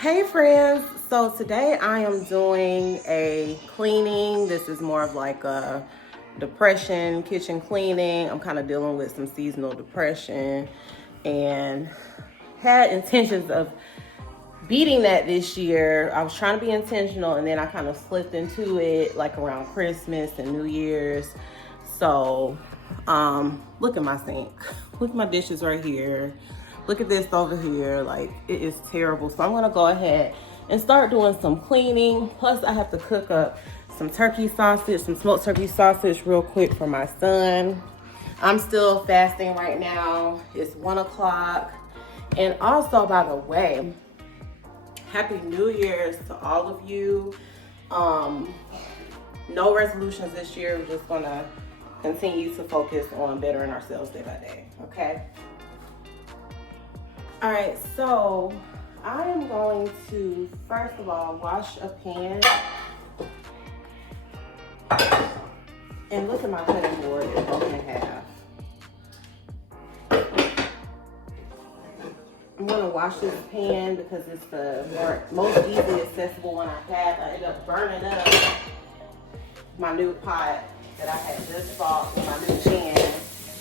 Hey friends, so today I am doing a cleaning. This is more of like a depression kitchen cleaning. I'm kind of dealing with some seasonal depression and had intentions of beating that this year. I was trying to be intentional and then I kind of slipped into it like around Christmas and New Year's. So look at my sink. Look at my dishes right here. Look at this over here. Like, it is terrible. So I'm gonna go ahead and start doing some cleaning. Plus I have to cook up some turkey sausage, some smoked turkey sausage real quick for my son. I'm still fasting right now. It's 1 o'clock. And also, by the way, Happy New Year's to all of you. No resolutions this year. We're just gonna continue to focus on bettering ourselves day by day, okay? All right, so I am going to, first of all, wash a pan. And look at my cutting board, it's broken in half. I'm gonna wash this pan because it's the most easily accessible one I have. I ended up burning up my new pot that I had just bought with my new pan,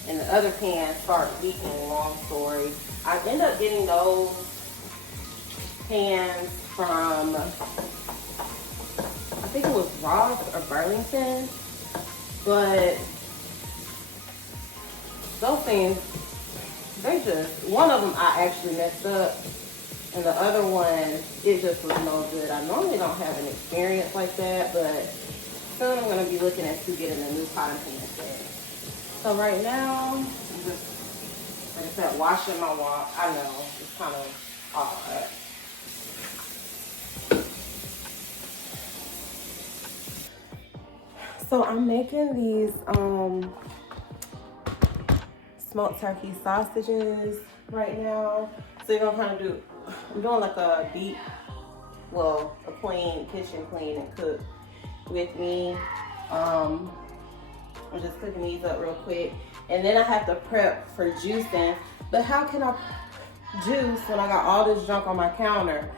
and the other pan started leaking, long story. I ended up getting those pans from, I think it was Ross or Burlington, but those things, one of them I actually messed up, and the other one, it just was no good. I normally don't have an experience like that, but soon I'm gonna be looking at getting a new pot and pan set. So right now, I'm just, like I said, washing my wok. I know, it's kind of odd. So I'm making these smoked turkey sausages right now. So you're gonna kind of I'm doing like a clean, kitchen clean and cook with me. I'm just cooking these up real quick. And then I have to prep for juicing. But how can I juice when I got all this junk on my counter?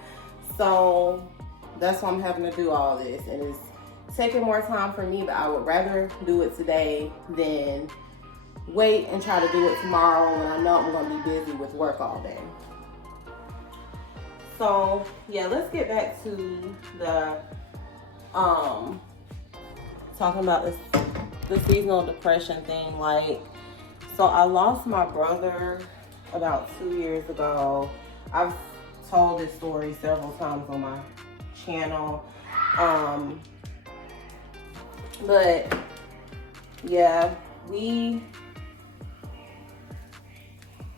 So that's why I'm having to do all this. And it's taking more time for me, but I would rather do it today than wait and try to do it tomorrow when I know I'm gonna be busy with work all day. So yeah, let's get back to the talking about the seasonal depression thing. So I lost my brother about 2 years ago. I've told this story several times on my channel. But yeah, me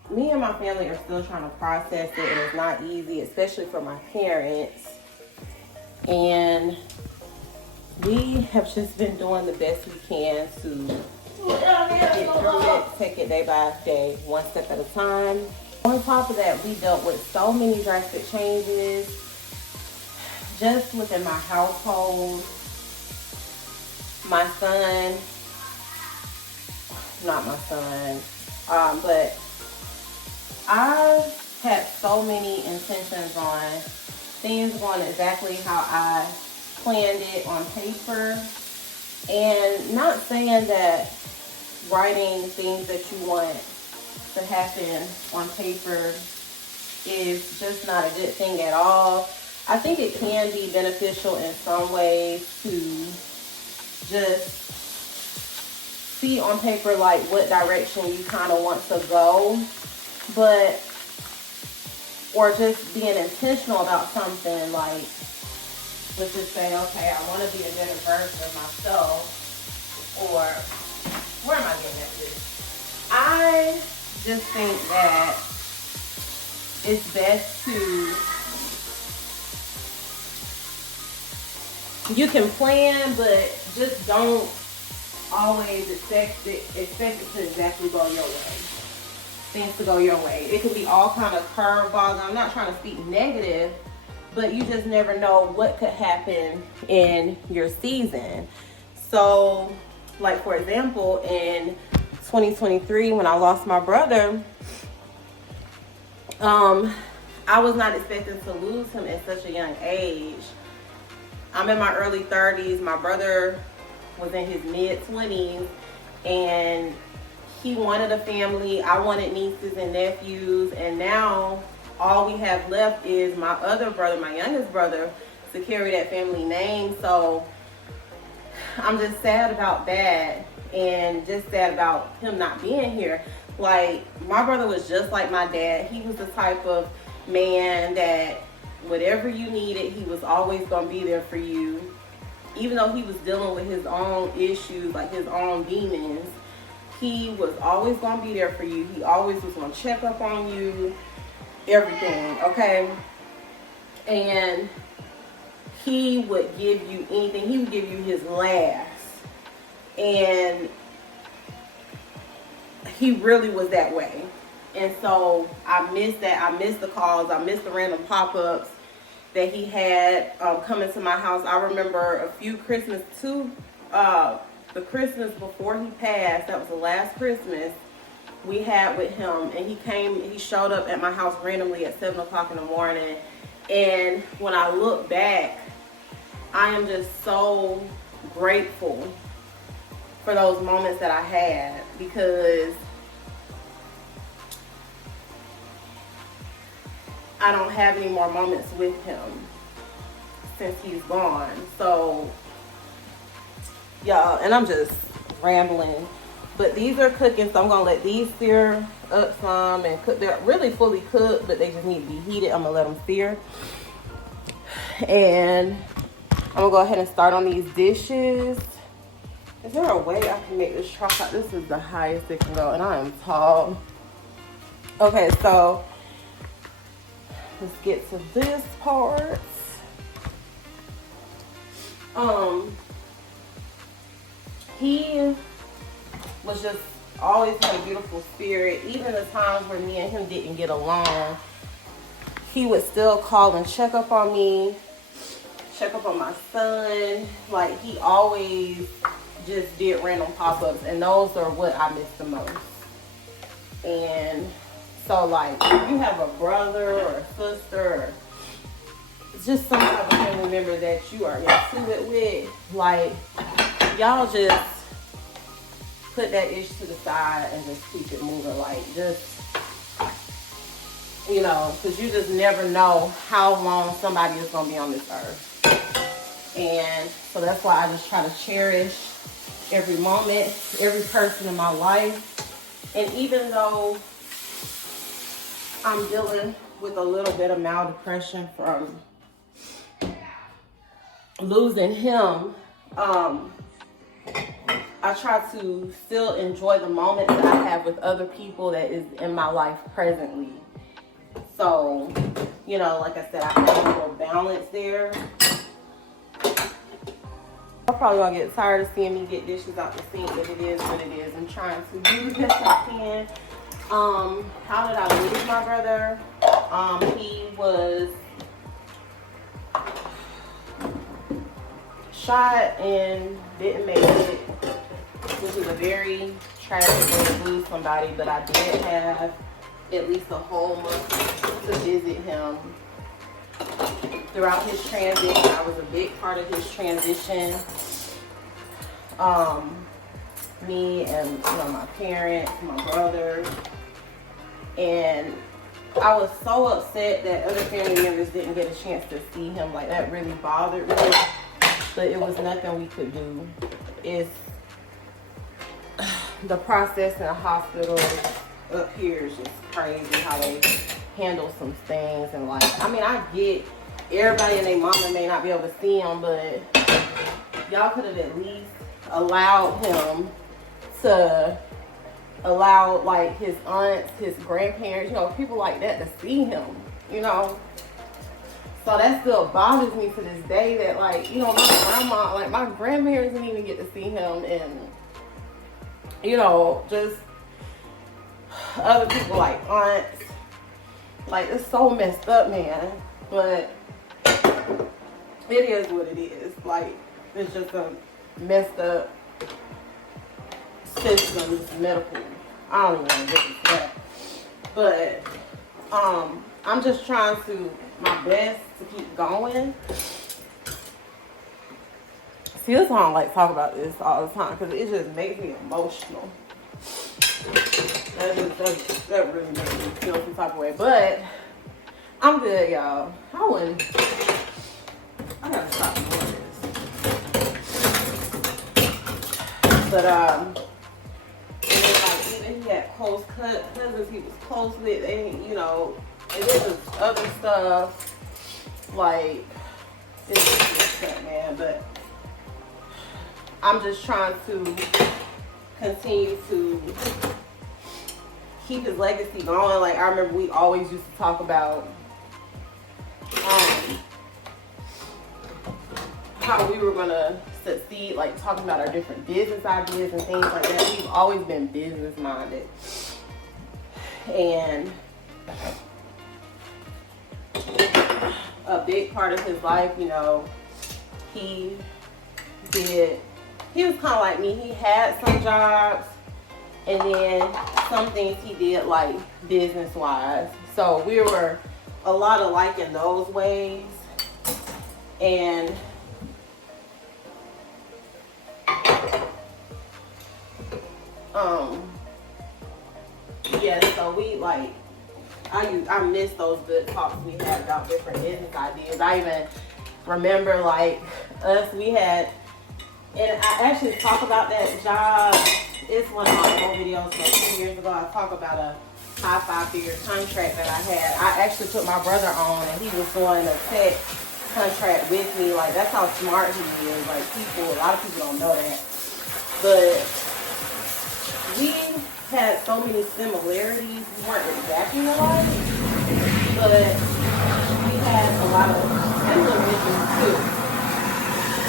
and my family are still trying to process it, and it's not easy, especially for my parents. And we have just been doing the best we can to get through it, take it day by day, one step at a time. On top of that, we dealt with so many drastic changes just within my household. My son, not my son, but I had so many intentions on things going exactly how I planned it on paper. And not saying that writing things that you want to happen on paper is just not a good thing at all. I think it can be beneficial in some ways to just see on paper like what direction you kind of want to go, but or just being intentional about something, like let's just say, okay, I want to be a better version of myself, or where am I getting at this? I just think that it's best you can plan, but just don't always expect it to exactly go your way. Things to go your way. It could be all kind of curveballs. I'm not trying to speak negative, but you just never know what could happen in your season. So, like for example, in 2023, when I lost my brother, I was not expecting to lose him at such a young age. I'm in my early 30s. My brother was in his mid-20s, and he wanted a family. I wanted nieces and nephews, and now all we have left is my other brother, my youngest brother, to carry that family name. So I'm just sad about that, and just sad about him not being here. Like, my brother was just like my dad. He was the type of man that whatever you needed, he was always gonna be there for you. Even though he was dealing with his own issues, like his own demons, he was always gonna be there for you. He always was gonna check up on you, everything, okay? And he would give you anything. He would give you his last. And he really was that way. And so I miss that. I miss the calls. I miss the random pop-ups that he had coming to my house. I remember a few Christmas too. The Christmas before he passed, that was the last Christmas we had with him. And he showed up at my house randomly at 7 o'clock in the morning. And when I look back, I am just so grateful for those moments that I had, because I don't have any more moments with him since he's gone. So, y'all, and I'm just rambling, but these are cooking, so I'm gonna let these sear up some and cook. They're really fully cooked, but they just need to be heated. I'm gonna let them sear, and I'm gonna go ahead and start on these dishes. Is there a way I can make this tripod? This is the highest it can go, and I am tall. Okay, so let's get to this part. He was just always had a beautiful spirit. Even the times where me and him didn't get along, he would still call and check up on me, check up on my son. Like, he always just did random pop-ups, and those are what I miss the most. And so, like, if you have a brother or a sister, or just some type of family member that you are into it with, like, y'all just put that ish to the side and just keep it moving. Like, just, you know, because you just never know how long somebody is going to be on this earth. And so that's why I just try to cherish every moment, every person in my life. And even though I'm dealing with a little bit of mild depression from losing him, I try to still enjoy the moments that I have with other people that is in my life presently. So, you know, like I said, I have a little balance there. I'm probably gonna get tired of seeing me get dishes out the sink, but it is what it is. I'm trying to do the best I can. How did I lose my brother? He was shot and didn't make it, which is a very tragic way to lose somebody, but I did have at least a whole month to visit him. Throughout his transition, I was a big part of his transition. Me and, you know, my parents, my brother, and I was so upset that other family members didn't get a chance to see him. Like, that really bothered me, but it was nothing we could do. It's the process in the hospital up here is just crazy how they handle some things. And, like, I mean, I get everybody and their mama may not be able to see him, but y'all could have at least allowed him to allow, like, his aunts, his grandparents, you know, people like that to see him, you know. So that still bothers me to this day that, like, you know, my grandma, like, my grandparents didn't even get to see him, and, you know, just other people like aunts. Like, it's so messed up, man. But it is what it is. Like, it's just a messed up systems, medical. I don't even know what to get into that. But I'm just trying to my best to keep going. See, that's why I don't like talk about this all the time, because it just makes me emotional. That really makes me feel some type of way. But I'm good, y'all. I gotta stop doing this. But and then like even he had close cousins he was close with, and you know, and then there's other stuff like it's just upset, man. But I'm just trying to continue to keep his legacy going. Like I remember we always used to talk about how we were gonna succeed, like talking about our different business ideas and things like that. We've always been business minded, and a big part of his life, you know, he was kind of like me. He had some jobs, and then some things he did like business wise. So we were a lot alike in those ways. And yeah, so we like, I miss those good talks we had about different business ideas. I even remember like we had, and I actually talk about that job. It's one of my old videos from 2 years ago. I talk about a high 5-figure contract that I had. I actually put my brother on, and he was doing a tech contract with me. Like, that's how smart he is. Like, a lot of people don't know that. But we had so many similarities. We weren't exactly alike, but we had a lot of similar visions too.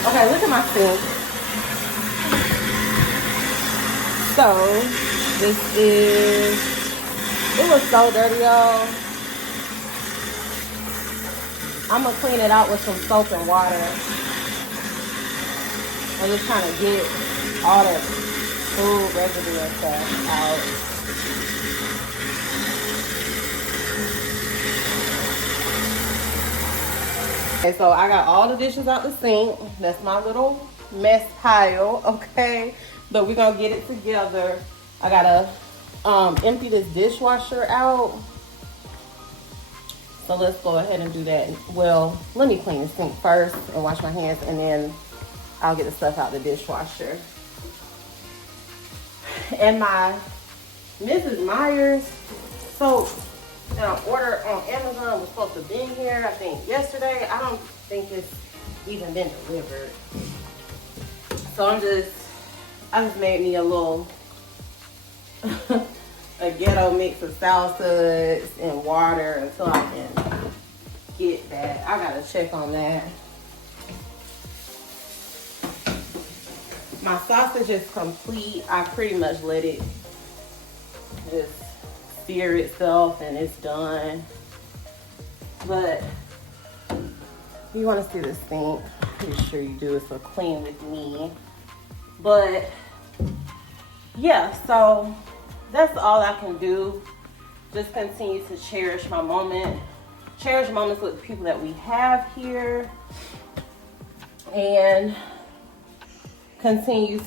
Okay, look at my sink. So, it was so dirty, y'all. I'm going to clean it out with some soap and water. I'm just trying to get all the food residue and stuff out. Okay, so I got all the dishes out the sink. That's my little mess pile, okay? But we're gonna get it together. I gotta empty this dishwasher out. So let's go ahead and do that. Well, let me clean the sink first and wash my hands, and then I'll get the stuff out the dishwasher. And my Mrs. Myers soap that I ordered on Amazon was supposed to have been here, I think, yesterday. I don't think it's even been delivered. So I just made me a little a ghetto mix of salsas and water until I can get that. I gotta check on that. My sausage is complete. I pretty much let it just sear itself and it's done. But you want to see this thing, pretty sure you do. It's so clean with me. But yeah, so that's all I can do. Just continue to cherish my moment, cherish moments with the people that we have here, and continue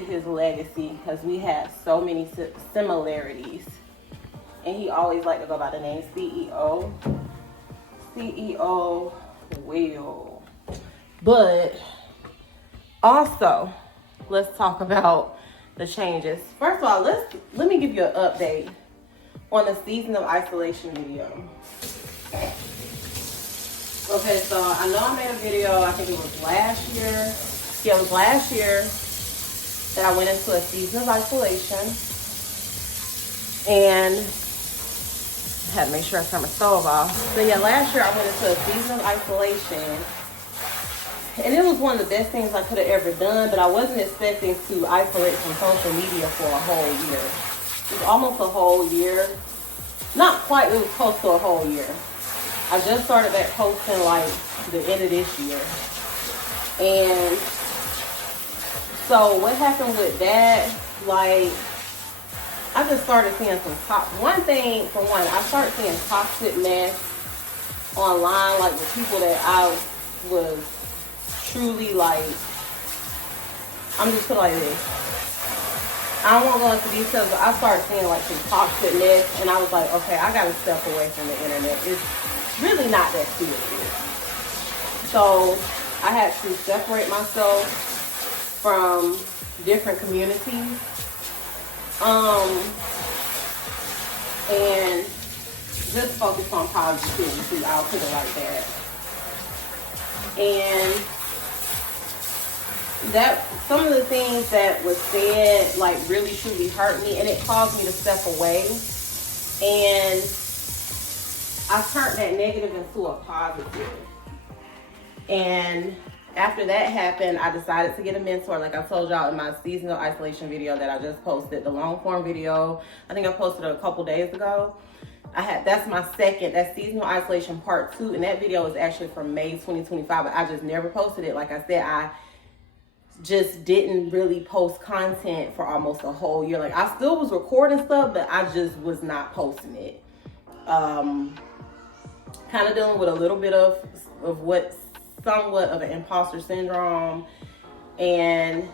his legacy, because we have so many similarities. And he always liked to go by the name CEO Will. But also, let's talk about the changes. First of all, let me give you an update on the season of isolation video. Okay, so I know I made a video, I think it was last year. Yeah, it was last year that I went into a season of isolation. And I had to make sure I turned my stove off. So yeah, last year I went into a season of isolation. And it was one of the best things I could have ever done, but I wasn't expecting to isolate from social media for a whole year. It was almost a whole year. Not quite, it was close to a whole year. I just started back posting like the end of this year. And so what happened with that, like, I just started seeing some I started seeing toxic mess online, like with people that I was truly like, I'm just put it like this. I don't want to go into details, but I started seeing like some toxic mess, and I was like, okay, I gotta step away from the internet. It's really not that serious. So I had to separate myself from different communities. And just focus on positivity. I'll put it like that. And that some of the things that was said like really truly hurt me, and it caused me to step away. And I turned that negative into a positive. And after that happened, I decided to get a mentor. Like I told y'all in my seasonal isolation video that I just posted, the long form video. I think I posted it a couple days ago. That's my second, that's seasonal isolation part 2. And that video is actually from May 2025, but I just never posted it. Like I said, I just didn't really post content for almost a whole year. Like I still was recording stuff, but I just was not posting it. Kind of dealing with a little bit of what's somewhat of an imposter syndrome and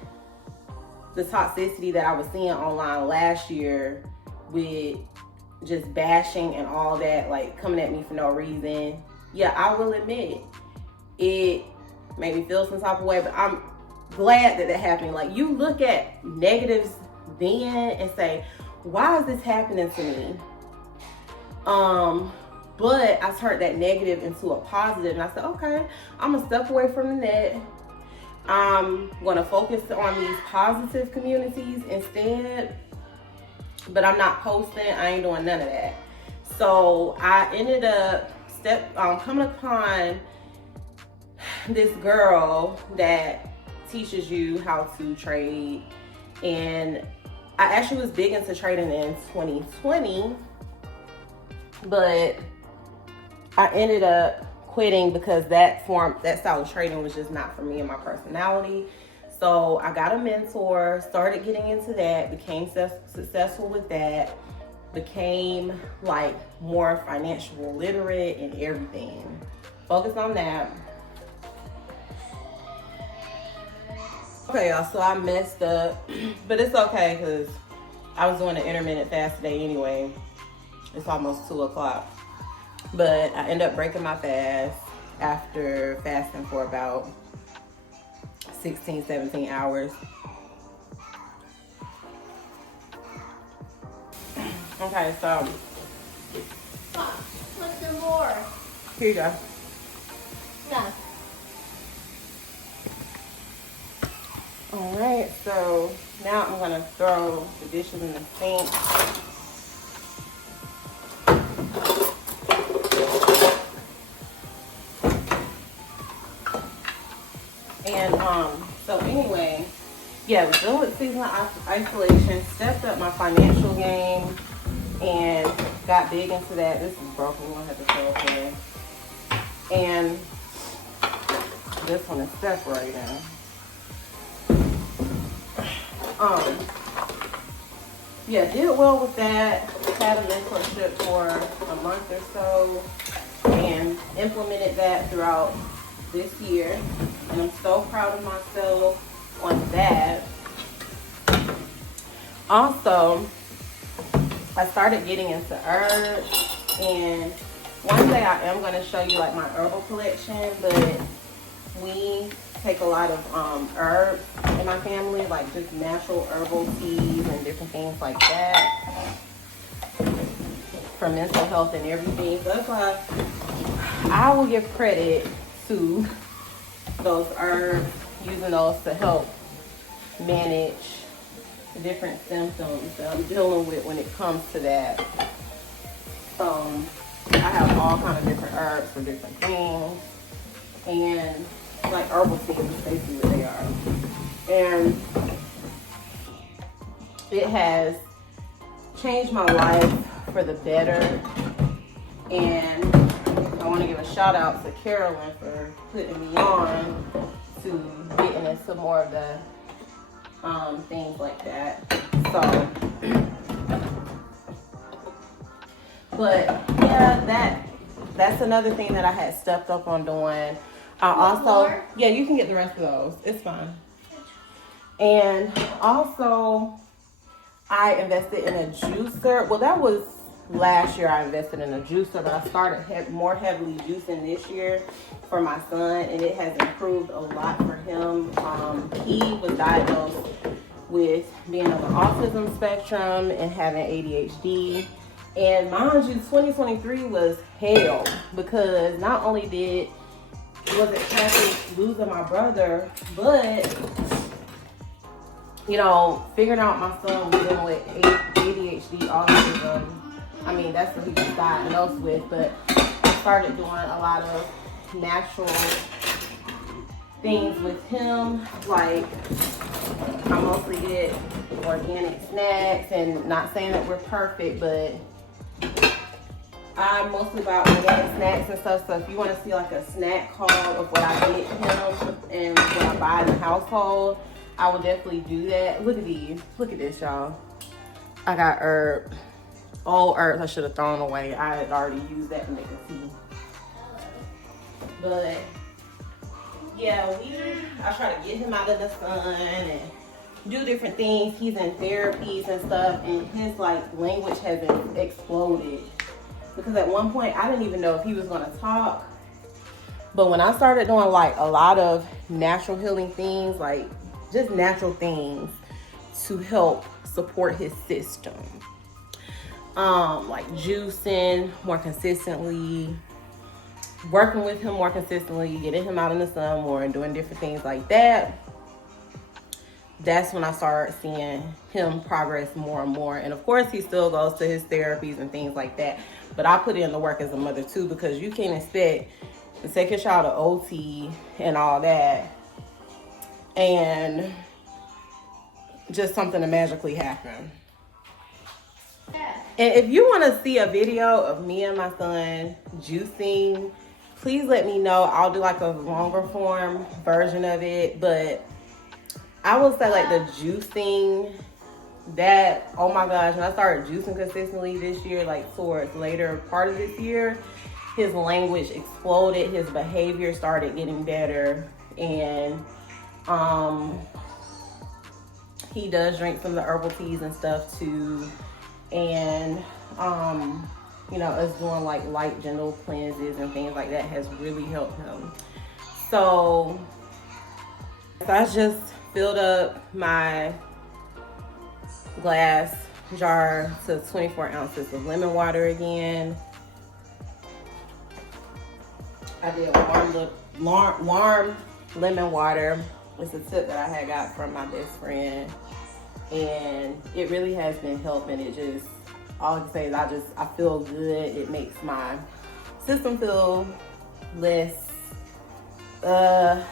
the toxicity that I was seeing online last year with just bashing and all that, like coming at me for no reason. Yeah, I will admit it made me feel some type of way, but I'm glad that happened. Like you look at negatives then and say, why is this happening to me? But I turned that negative into a positive, and I said, okay, I'm gonna step away from the net. I'm gonna focus on these positive communities instead, but I'm not posting, I ain't doing none of that. So I ended up coming upon this girl that teaches you how to trade, and I actually was big into trading in 2020, but I ended up quitting because that style of trading was just not for me and my personality. So I got a mentor, started getting into that, became successful with that, became like more financial literate and everything. Focus on that. Okay, y'all, so I messed up, but it's okay because I was doing an intermittent fast today anyway. It's almost 2 o'clock. But I ended up breaking my fast after fasting for about 16, 17 hours. Okay, so. Let's do more. Here you go. No. All right, so now I'm gonna throw the dishes in the sink. And so anyway, yeah, I was dealing with seasonal isolation, stepped up my financial game, and got big into that. This is broken, we're gonna have to throw it in. And this one is separating. Yeah, did well with that. Had a mentorship for a month or so and implemented that throughout this year. And I'm so proud of myself on that. Also, I started getting into herbs, and one day I am going to show you like my herbal collection, but we take a lot of herbs in my family, like just natural herbal teas and different things like that for mental health and everything. So that's why I will give credit to those herbs, using those to help manage different symptoms that I'm dealing with when it comes to that. I have all kind of different herbs for different things, and like herbal teas is basically what they are. And it has changed my life for the better. And I want to give a shout out to Carolyn for putting me on to getting into more of the things like that. So But yeah, that's another thing that I had stepped up on doing. I also, yeah, you can get the rest of those. It's fine. And also, I invested in a juicer. Well, that was last year I invested in a juicer, but I started more heavily juicing this year for my son, and it has improved a lot for him. He was diagnosed with being on the autism spectrum and having ADHD. And mind you, 2023 was hell because not only was it tragic losing my brother, but you know, figuring out my son was dealing with ADHD, autism. I mean, that's what he was diagnosed with, but I started doing a lot of natural things with him. Like, I mostly get organic snacks, and not saying that we're perfect, but I mostly buy organic snacks and stuff. So if you want to see like a snack haul of what I get him and what I buy in the household, I will definitely do that. Look at these. Look at this, y'all. I got herb. Old herbs I should have thrown away. I had already used that to make a tea. But yeah, I try to get him out of the sun and do different things. He's in therapies and stuff, and his like language has exploded. Because at one point I didn't even know if he was gonna talk. But when I started doing like a lot of natural healing things, like just natural things to help support his system. Like juicing more consistently, working with him more consistently, getting him out in the sun more and doing different things like that. That's when I started seeing him progress more and more. And of course he still goes to his therapies and things like that. But I put in the work as a mother too, because you can't expect to take your child to OT and all that and just something to magically happen. And if you want to see a video of me and my son juicing, please let me know. I'll do like a longer form version of it. But I will say like the juicing, that, oh my gosh, when I started juicing consistently this year, like towards later part of this year, his language exploded, his behavior started getting better, and he does drink some of the herbal teas and stuff too. And you know, us doing like light gentle cleanses and things like that has really helped him. So I just filled up my glass jar to 24 ounces of lemon water again. I did warm lemon water. It's a tip that I had got from my best friend, and it really has been helping. It just, all I can say is I feel good. It makes my system feel less, I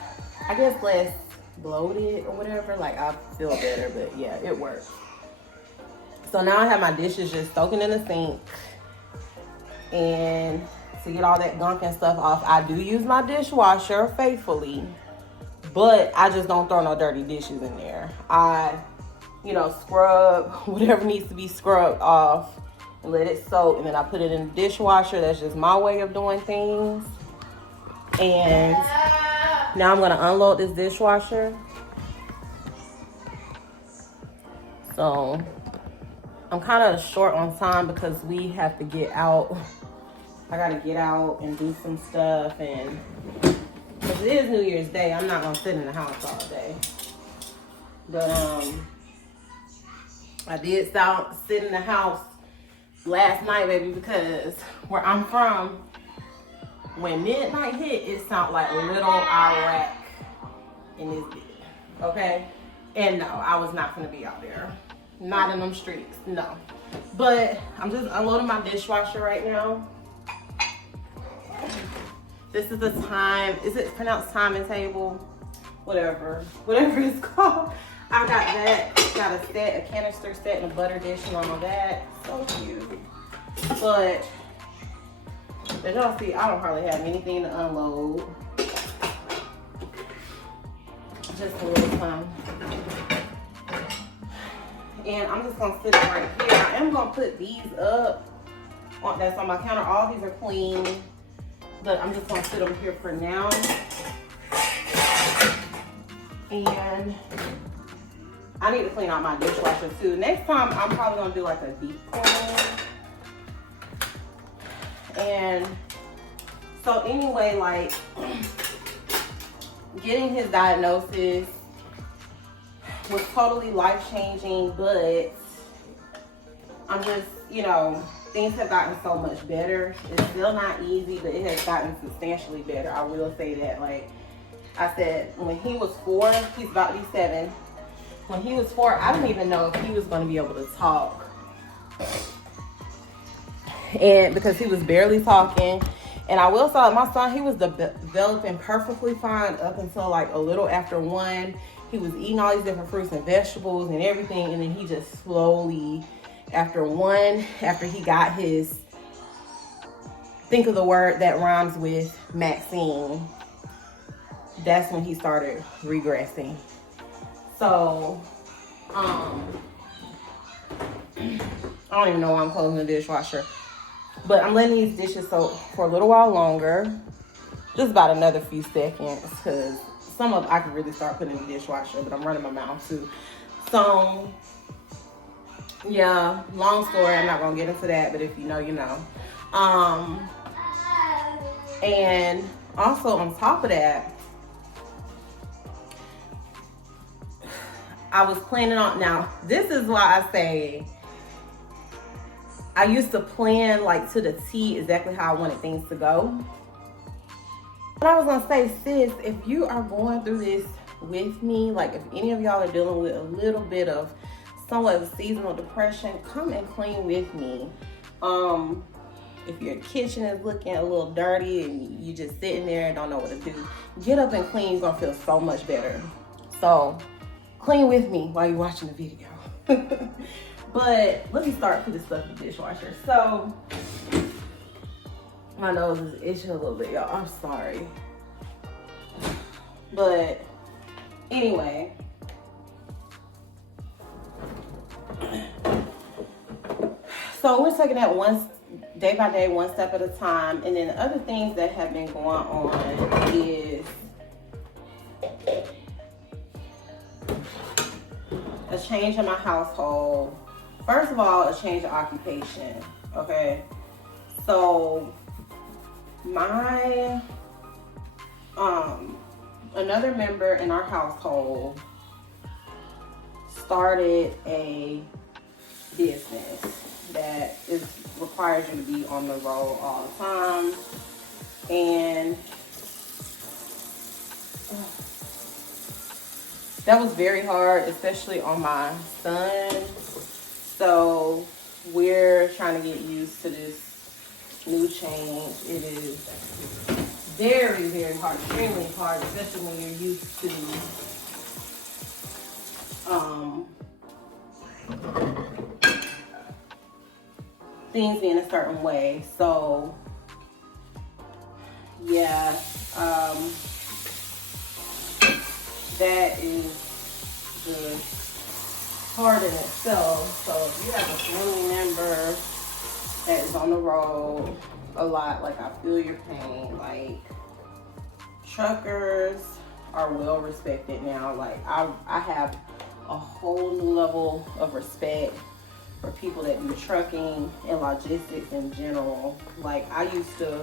guess less bloated or whatever. Like, I feel better, but yeah, it works. So now I have my dishes just soaking in the sink, and to get all that gunk and stuff off, I do use my dishwasher faithfully, but I just don't throw no dirty dishes in there. I, you know, scrub whatever needs to be scrubbed off and let it soak, and then I put it in the dishwasher. That's just my way of doing things. And now I'm gonna unload this dishwasher. So I'm kind of short on time because we have to get out. I gotta get out and do some stuff, and because it is New Year's Day, I'm not gonna sit in the house all day. But I did sit in the house last night, baby, because where I'm from, when midnight hit, it sounded like a little Iraq in this bitch, okay? And no, I was not gonna be out there. Not in them streets, no. But I'm just unloading my dishwasher right now. This is the time, is it pronounced timing table? Whatever it's called. I got that, got a set, a canister set, and a butter dish and all of that. So cute. But as y'all see, I don't hardly have anything to unload. Just a little time. And I'm just gonna sit it right here. I am gonna put these up that's on my counter. All these are clean, but I'm just gonna sit them here for now. And I need to clean out my dishwasher too. Next time, I'm probably gonna do like a deep clean. And so anyway, like getting his diagnosis was totally life-changing, but I'm just, you know, things have gotten so much better. It's still not easy, but it has gotten substantially better. I will say that. Like I said, when he was 4, he's about to be 7. When he was 4, I didn't even know if he was going to be able to talk. And because he was barely talking. And I will say, my son, he was developing perfectly fine up until like a little after 1. He was eating all these different fruits and vegetables and everything. And then he just slowly, after 1, after he got his, think of the word that rhymes with Maxine, that's when he started regressing. So, I don't even know why I'm closing the dishwasher. But I'm letting these dishes soak for a little while longer. Just about another few seconds. Because some of I could really start putting in the dishwasher. But I'm running my mouth too. So, yeah. Long story. I'm not going to get into that. But if you know, you know. And also on top of that, I was planning on, now this is why I say I used to plan like to the T exactly how I wanted things to go. But I was gonna say, sis, if you are going through this with me, like if any of y'all are dealing with a little bit of somewhat of seasonal depression, come and clean with me. If your kitchen is looking a little dirty and you just sitting there and don't know what to do, get up and clean. You're gonna feel so much better. So clean with me while you're watching the video. But let me start putting stuff in the dishwasher. So my nose is itching a little bit, y'all. I'm sorry. But anyway, so we're taking that one day by day, one step at a time. And then the other things that have been going on is a change in my household. First of all, a change of occupation, okay? So my, another member in our household started a business that requires you to be on the road all the time. And that was very hard, especially on my son. So we're trying to get used to this new change. It is very, very hard, extremely hard, especially when you're used to things being a certain way. So yeah, that is just hard in itself. So if you have a family member that is on the road a lot, like I feel your pain. Like truckers are well respected now. Like I have a whole new level of respect for people that do trucking and logistics in general. Like I used to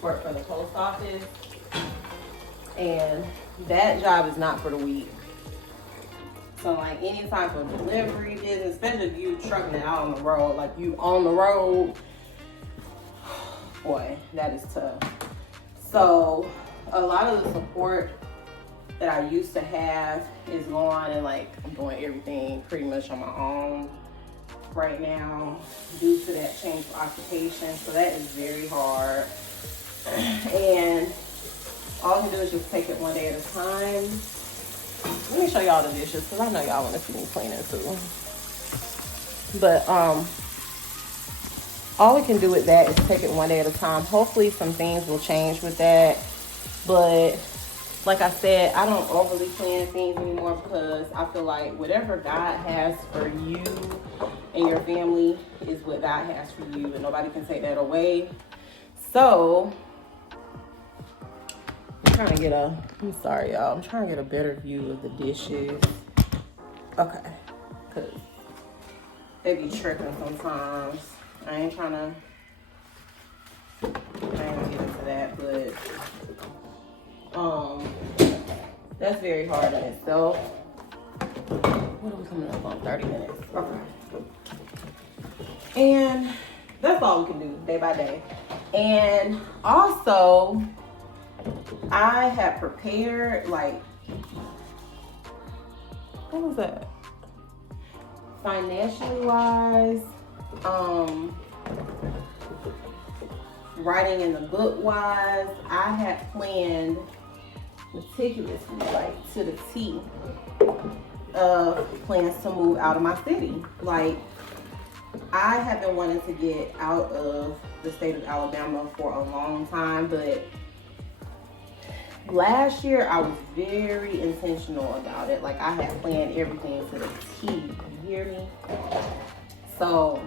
work for the post office, and that job is not for the weak. So like any type of delivery business, especially if you trucking it out on the road, like you on the road, boy, that is tough. So a lot of the support that I used to have is gone, and like I'm doing everything pretty much on my own right now due to that change of occupation. So that is very hard. And all you do is just take it one day at a time. Let me show y'all the dishes because I know y'all want to see me cleaning too. But all we can do with that is take it one day at a time. Hopefully some things will change with that. But like I said, I don't overly plan things anymore because I feel like whatever God has for you and your family is what God has for you, and nobody can take that away. So, I'm sorry, y'all. I'm trying to get a better view of the dishes. Okay, because they be tripping sometimes. I ain't gonna get into that, but that's very hard in itself. What are we coming up on? 30 minutes. Okay. And that's all we can do day by day. And also, I had prepared, like, what was that? Financially wise, writing in the book wise, I had planned meticulously, like to the T, of plans to move out of my city. Like, I have been wanting to get out of the state of Alabama for a long time, but last year I was very intentional about it. Like, I had planned everything to the T. You hear me? So,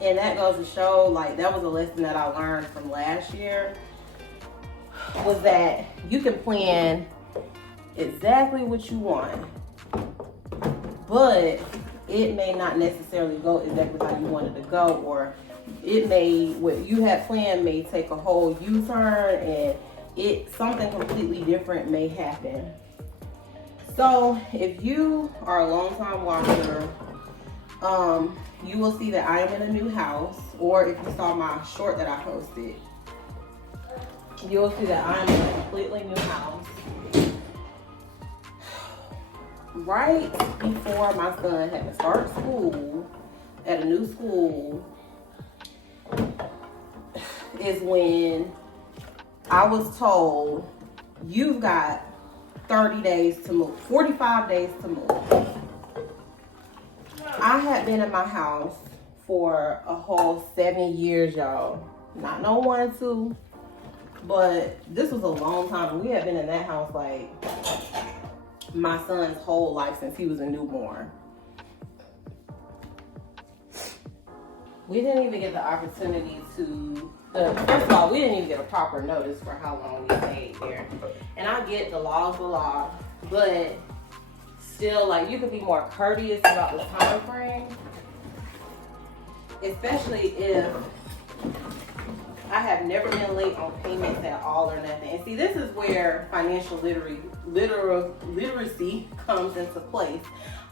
and that goes to show, like, that was a lesson that I learned from last year, was that you can plan exactly what you want, but it may not necessarily go exactly how you wanted to go, or it may, what you had planned may take a whole U-turn, and something completely different may happen. So if you are a long-time watcher, you will see that I am in a new house, or if you saw my short that I posted, you'll see that I'm in a completely new house. Right before my son had to start school at a new school is when I was told, you've got 30 days to move, 45 days to move. I had been in my house for a whole 7 years, y'all. Not no 1, 2, but this was a long time. We had been in that house like my son's whole life, since he was a newborn. We didn't even get the opportunity to, first of all, we didn't even get a proper notice for how long we stayed there. And I get the law is the law, but still, like, you could be more courteous about the time frame, especially if I have never been late on payments at all or nothing. And see, this is where financial literacy comes into place.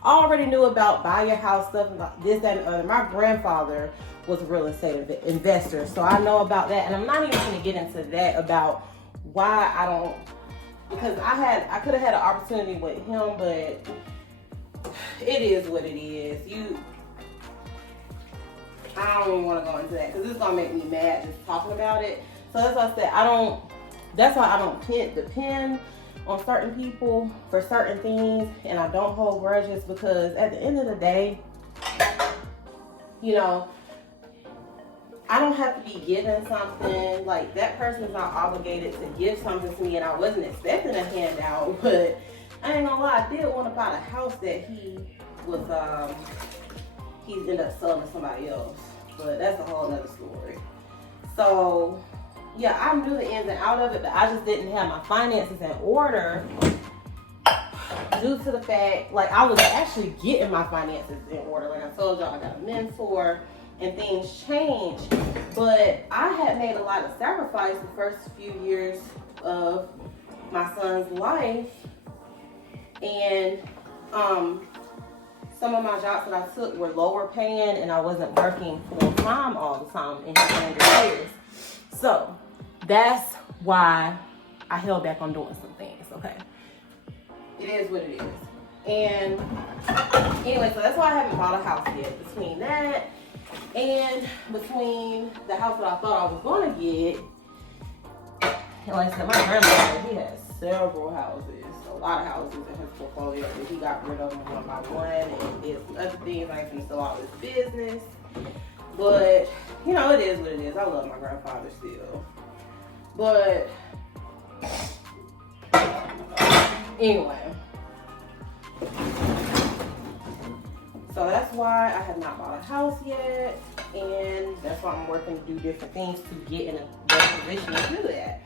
I already knew about buy your house stuff, about this, that, and other. My grandfather was a real estate investor, so I know about that. And I'm not even going to get into that about why I don't, because I could have had an opportunity with him, but it is what it is. I don't even want to go into that, because it's going to make me mad just talking about it. So that's why I said that's why I don't depend on certain people for certain things, and I don't hold grudges, because at the end of the day, you know, I don't have to be given something. Like, that person's not obligated to give something to me, and I wasn't expecting a handout, but I ain't gonna lie, I did want to buy the house that he ended up selling to somebody else, but that's a whole nother story. So yeah, I knew the ins and outs of it, but I just didn't have my finances in order due to the fact, like, I was actually getting my finances in order. Like I told y'all, I got a mentor and things changed, but I had made a lot of sacrifice the first few years of my son's life, and some of my jobs that I took were lower paying, and I wasn't working full time all the time in his younger years. So that's why I held back on doing some things, okay? It is what it is. And anyway, so that's why I haven't bought a house yet. Between that and between the house that I thought I was going to get, and like I said, my grandfather, he has several houses, a lot of houses in his portfolio that he got rid of them one by one, and did some other things like him sell out his business. But, you know, it is what it is. I love my grandfather still. But anyway, So that's why I have not bought a house yet, and that's why I'm working to do different things to get in a better position to do that.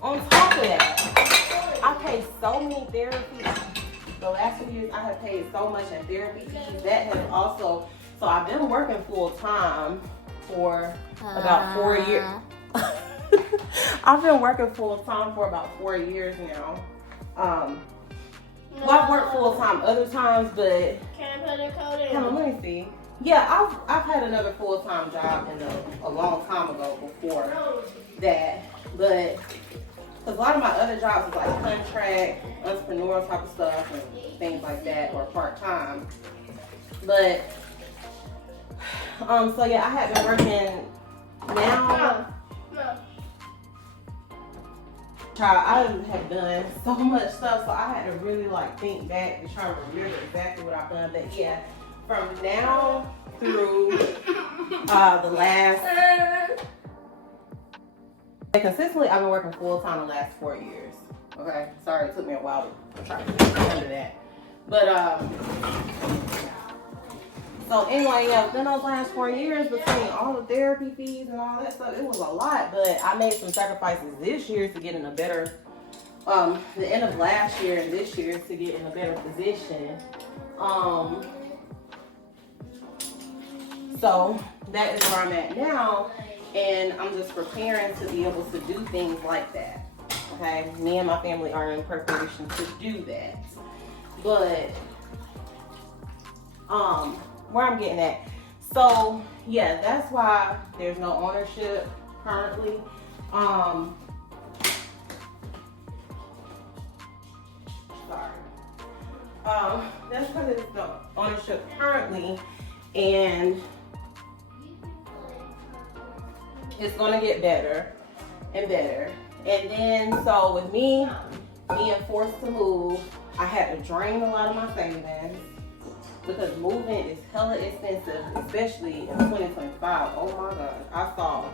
On top of that, I pay so many therapies. The last 2 years I have paid so much in therapy fees. That has also, so I've been working full time for about 4 years. I've been working full time for about 4 years now. Well, I've worked full time other times, but Can I put a code in? hold on, let me see. Yeah, I've had another full time job in a long time ago before that, but because a lot of my other jobs was like contract, entrepreneurial type of stuff and things like that, or part time. But so yeah, I have been working now. No. I have done so much stuff, so I had to really like think back to try to remember exactly what I've done. But yeah, from now through the last, consistently I've been working full time the last 4 years. Okay, sorry it took me a while to try to remember that. But so anyway, yeah, within those last 4 years, between all the therapy fees and all that stuff, it was a lot. But I made some sacrifices this year to get in a better, the end of last year and this year to get in a better position. So that is where I'm at now, and I'm just preparing to be able to do things like that. Okay, me and my family are in preparation to do that. But where I'm getting at. So yeah, that's why there's no ownership currently. That's because there's no ownership currently, and it's gonna get better and better. And then so with me being forced to move, I had to drain a lot of my savings, because moving is hella expensive, especially in 2025. Oh my God. I saw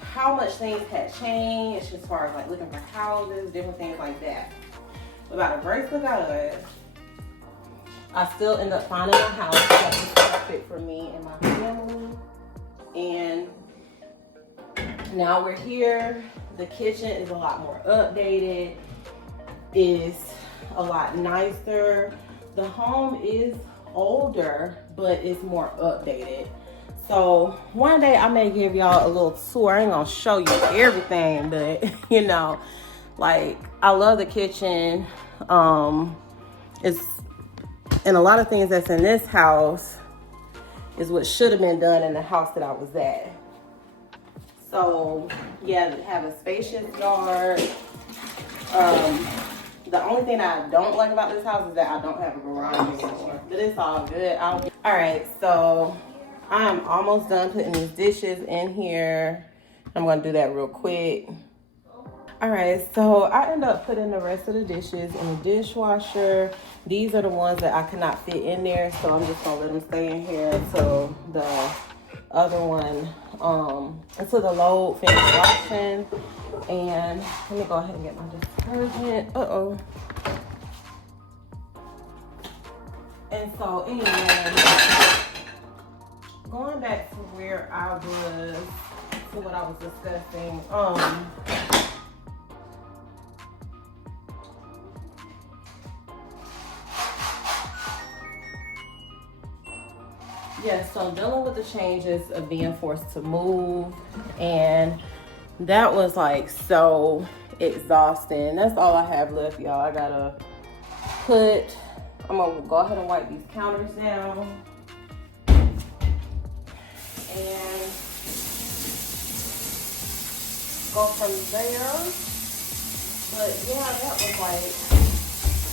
how much things had changed as far as like looking for houses, different things like that. But by the grace of God, I still end up finding a house that is perfect for me and my family. And now we're here. The kitchen is a lot more updated. It's a lot nicer. The home is older, but it's more updated. So one day I may give y'all a little tour. I ain't gonna show you everything, but you know, like I love the kitchen. It's, and a lot of things that's in this house is what should have been done in the house that I was at. So yeah, have a spacious yard. The only thing that I don't like about this house is that I don't have a garage anymore. But it's all good. All right, so I'm almost done putting these dishes in here. I'm gonna do that real quick. All right, so I end up putting the rest of the dishes in the dishwasher. These are the ones that I could not fit in there, so I'm just gonna let them stay in here until the other one, until the load finishes washing. And let me go ahead and get my detergent. And so anyway, going back to where I was, to what I was discussing, yeah, so dealing with the changes of being forced to move, and that was like so exhausting. That's all I have left, y'all. I gotta I'm gonna go ahead and wipe these counters down. And go from there. But yeah, that was like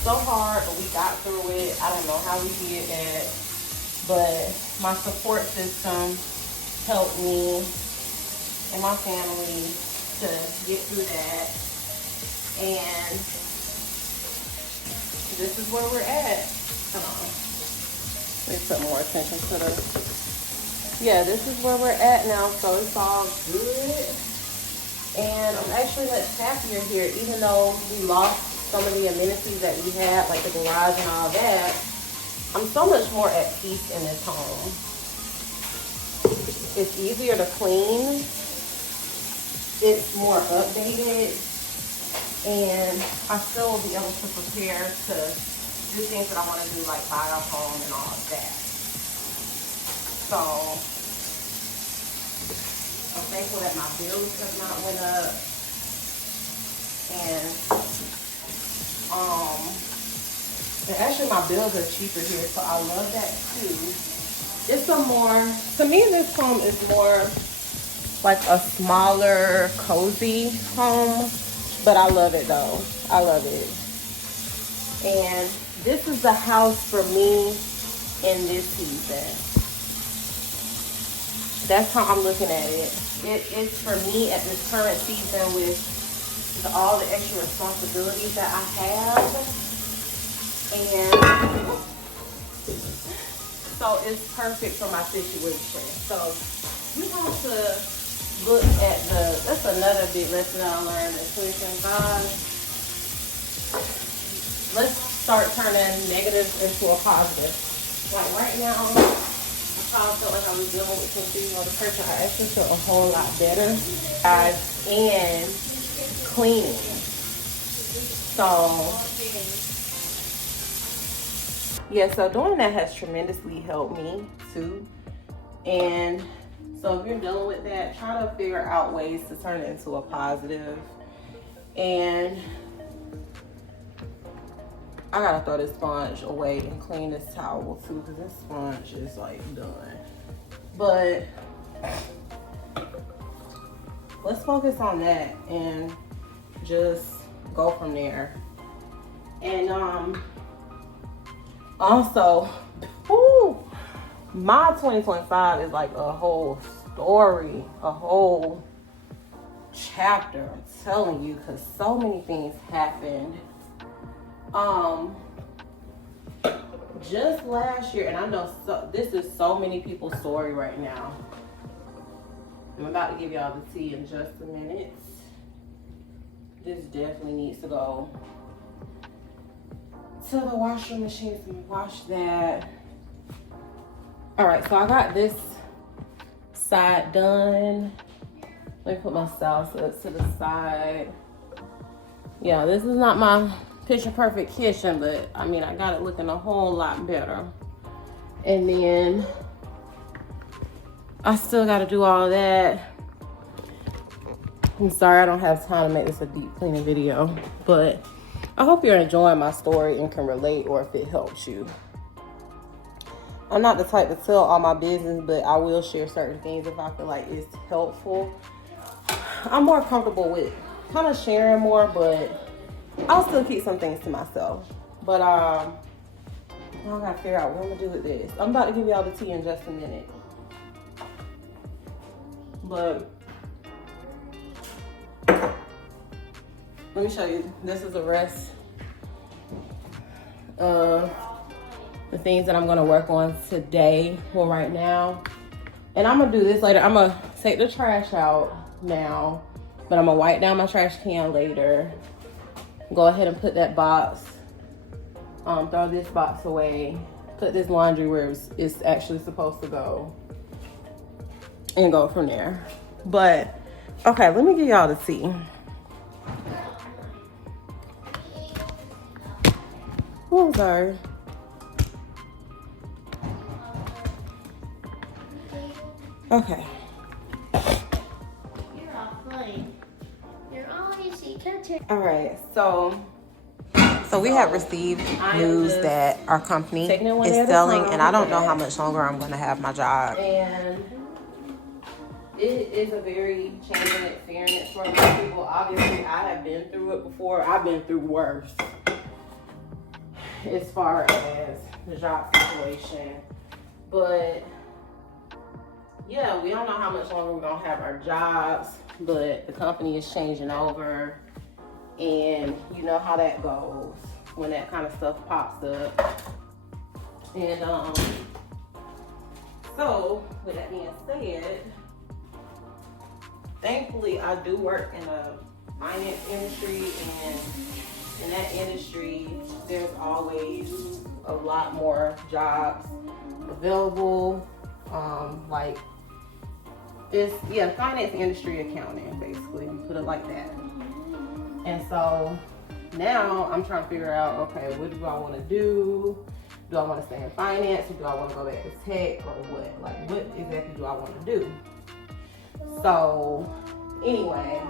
so hard, but we got through it. I don't know how we did that, but my support system helped me and my family to get through that. And this is where we're at. Let's put more attention to this. Yeah, this is where we're at now, so it's all good. And I'm actually much happier here, even though we lost some of the amenities that we had, like the garage and all that. I'm so much more at peace in this home. It's easier to clean. It's more updated. And I still will be able to prepare to do things that I want to do, like buy a home and all of that. So I'm thankful that my bills have not went up. And actually my bills are cheaper here, so I love that too. It's a more, to me this home is more like a smaller, cozy home, but I love it though. I love it. And this is the house for me in this season. That's how I'm looking at it. It's for me at this current season with all the extra responsibilities that I have. And so it's perfect for my situation. So you have to look at that's another big lesson I learned at 2025. Let's start turning negatives into a positive. Like right now, I felt like I was dealing with some things on the person. I actually felt a whole lot better. And cleaning. So yeah, so doing that has tremendously helped me too. And so if you're dealing with that, try to figure out ways to turn it into a positive. And I gotta throw this sponge away and clean this towel too, because this sponge is like done. But let's focus on that and just go from there. And also, my 2025 is like a whole story, a whole chapter, I'm telling you, because so many things happened. Just last year, and I know this is so many people's story right now. I'm about to give y'all the tea in just a minute. This definitely needs to go to the washing machine to wash that. All right, so I got this side done. Let me put my salsa to the side. Yeah, this is not my picture perfect kitchen, but I mean, I got it looking a whole lot better. And then I still got to do all that. I'm sorry I don't have time to make this a deep cleaning video, but I hope you're enjoying my story and can relate, or if it helps you. I'm not the type to tell all my business, but I will share certain things if I feel like it's helpful. I'm more comfortable with kind of sharing more, but I'll still keep some things to myself. But I gotta figure out what I'm gonna do with this. I'm about to give y'all the tea in just a minute. But let me show you. This is the rest of the things that I'm gonna work on today, well, right now. And I'm gonna do this later. I'm gonna take the trash out now, but I'm gonna wipe down my trash can later. Go ahead and put that box, throw this box away, put this laundry where it's actually supposed to go, and go from there. But, okay, let me give y'all the tea. Oh, sorry. Okay. You're offline. You're always All right, so we have received news that our company is selling, and I don't know how much longer I'm going to have my job. And it is a very changing experience for most people. Obviously, I have been through it before. I've been through worse as far as the job situation. But yeah, we don't know how much longer we're going to have our jobs, but the company is changing over. And you know how that goes when that kind of stuff pops up. And so with that being said, thankfully I do work in a finance industry, and in that industry there's always a lot more jobs available. Like it's finance industry accounting, basically, put it like that. And so now I'm trying to figure out, okay, what do I want to do? Do I want to stay in finance, or do I want to go back to tech, or what? Like, what exactly do I want to do? So anyway,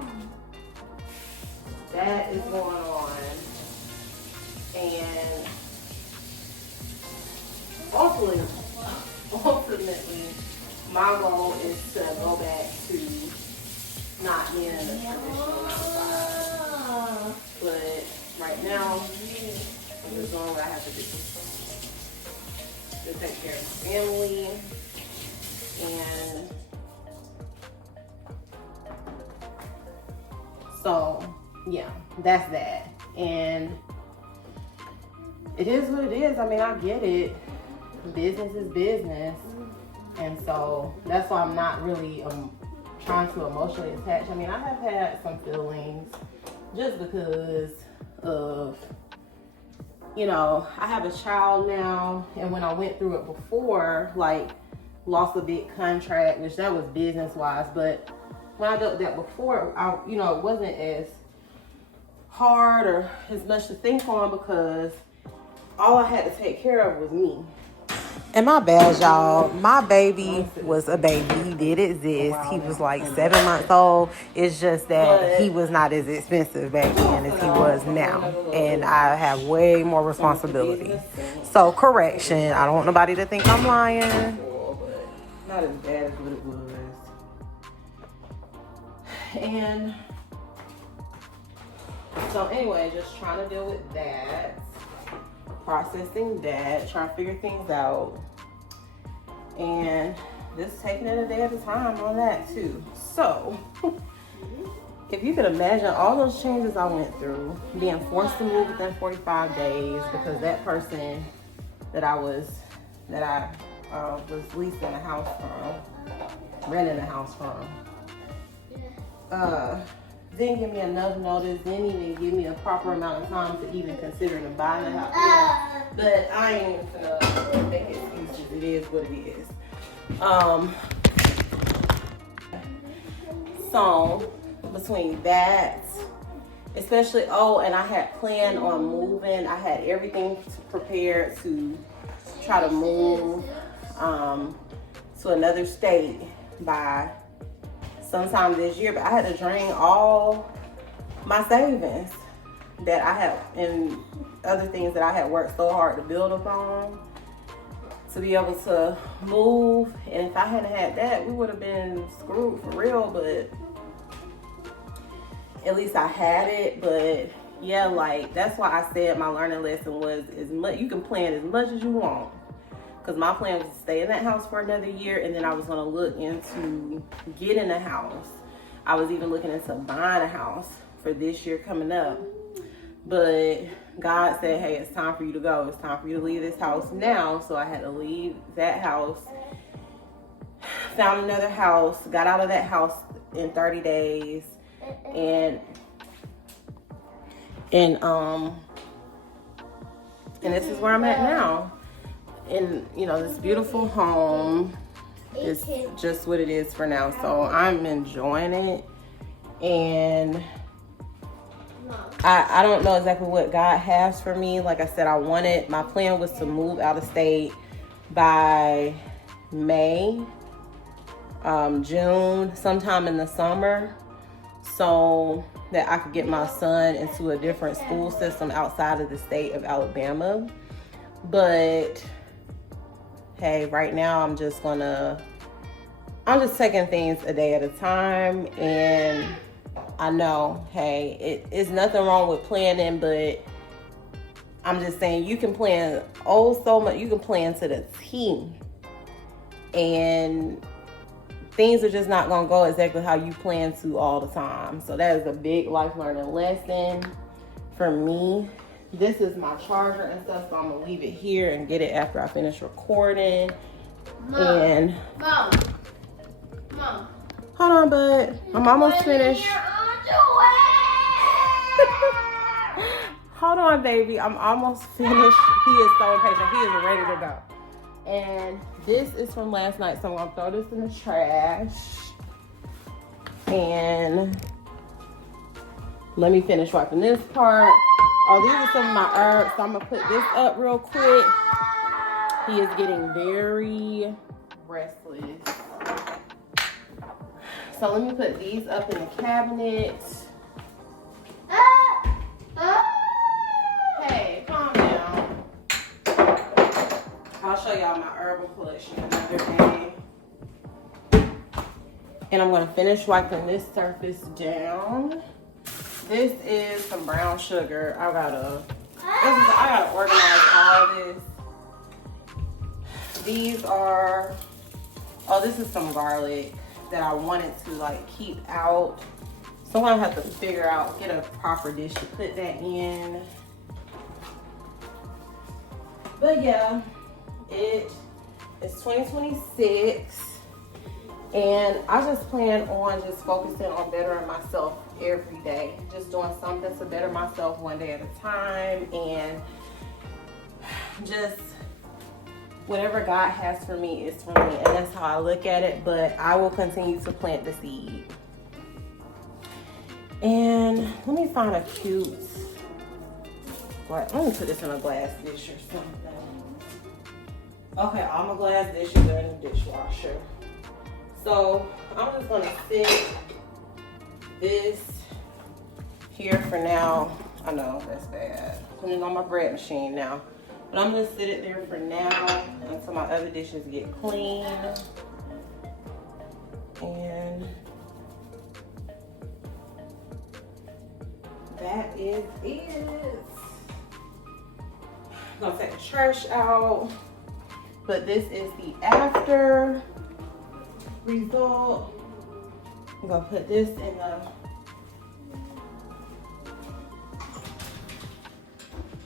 that is going on. And ultimately, my goal is to go back to not being in the traditional 9-to-5. But right now, I'm just doing what I have to do to take care of my family. And so, yeah, that's that. And it is what it is. I mean, I get it. Business is business. And so that's why I'm not really trying to emotionally attach. I mean, I have had some feelings just because of, you know, I have a child now. And when I went through it before, like, lost a big contract, which that was business-wise. But when I dealt with that before, it wasn't as hard or as much to think on because all I had to take care of was me. And my bad, y'all. My baby was a baby. He did exist. He was like 7 months old. It's just that he was not as expensive back then as he was now. And I have way more responsibility. So, correction. I don't want nobody to think I'm lying. Not as bad as what it was. And so anyway, just trying to deal with that. Processing that, trying to figure things out, and just taking it a day at a time on that too. So, if you could imagine all those changes I went through, being forced to move within 45 days because that person that I was leasing a house from, renting a house from, didn't give me enough notice, didn't even give me a proper amount of time to even consider to buy the house. Yeah, but I ain't even gonna make excuses. It is what it is. So between that, especially, and I had planned on moving. I had everything prepared to try to move to another state by sometime this year, but I had to drain all my savings that I had and other things that I had worked so hard to build upon to be able to move. And if I hadn't had that, we would have been screwed for real, but at least I had it. But yeah, like, that's why I said my learning lesson was you can plan as much as you want. Because my plan was to stay in that house for another year, and then I was going to look into getting a house. I was even looking into buying a house for this year coming up. But God said, hey, it's time for you to go. It's time for you to leave this house now. So I had to leave that house, found another house, got out of that house in 30 days. And this is where I'm at now. And, this beautiful home is just what it is for now. So I'm enjoying it. And I don't know exactly what God has for me. Like I said, my plan was to move out of state by May, June, sometime in the summer, so that I could get my son into a different school system outside of the state of Alabama. But hey, right now I'm just taking things a day at a time. And I know, hey, it's nothing wrong with planning, but I'm just saying you can plan so much. You can plan to the T, and things are just not going to go exactly how you plan to all the time. So that is a big life learning lesson for me. This is my charger and stuff, so I'm going to leave it here and get it after I finish recording. Mom. Hold on, bud. I'm almost finished. Hold on, baby. I'm almost finished. He is so impatient. He is ready to go. And this is from last night, so I'm gonna throw this in the trash. And let me finish wiping this part. Oh, these are some of my herbs, so I'm gonna put this up real quick. He is getting very restless. So let me put these up in the cabinet. Hey, calm down. I'll show y'all my herbal collection another day. And I'm gonna finish wiping this surface down. This is some brown sugar. I gotta organize all this. These are, oh, this is some garlic that I wanted to like keep out. So I'm gonna have to figure out, get a proper dish to put that in. But yeah, it is 2026. And I just plan on just focusing on bettering myself every day. Just doing something to better myself one day at a time. And just whatever God has for me is for me. And that's how I look at it. But I will continue to plant the seed. And let me find a cute, let me put this in a glass dish or something. Okay, all my glass dishes are in the dishwasher. So I'm just gonna sit this here for now. I know that's bad. Putting it on my bread machine now. But I'm gonna sit it there for now until my other dishes get clean. And that is it. I'm gonna take the trash out. But this is the after result. I'm gonna put this in the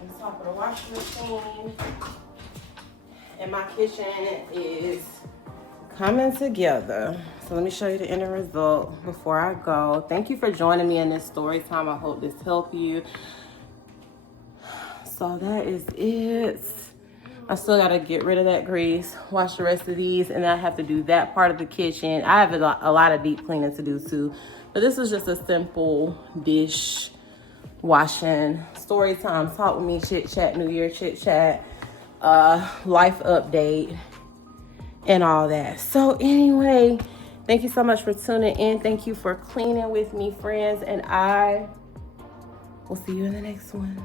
on top of the washing machine. And my kitchen is coming together. So let me show you the end result before I go. Thank you for joining me in this story time. I hope this helped you. So that is it. I still gotta get rid of that grease, wash the rest of these, and I have to do that part of the kitchen. I have a lot of deep cleaning to do too, but this is just a simple dish washing story time. Talk with me, chit chat, New Year chit chat, life update, and all that. So anyway, thank you so much for tuning in. Thank you for cleaning with me, friends, and I will see you in the next one.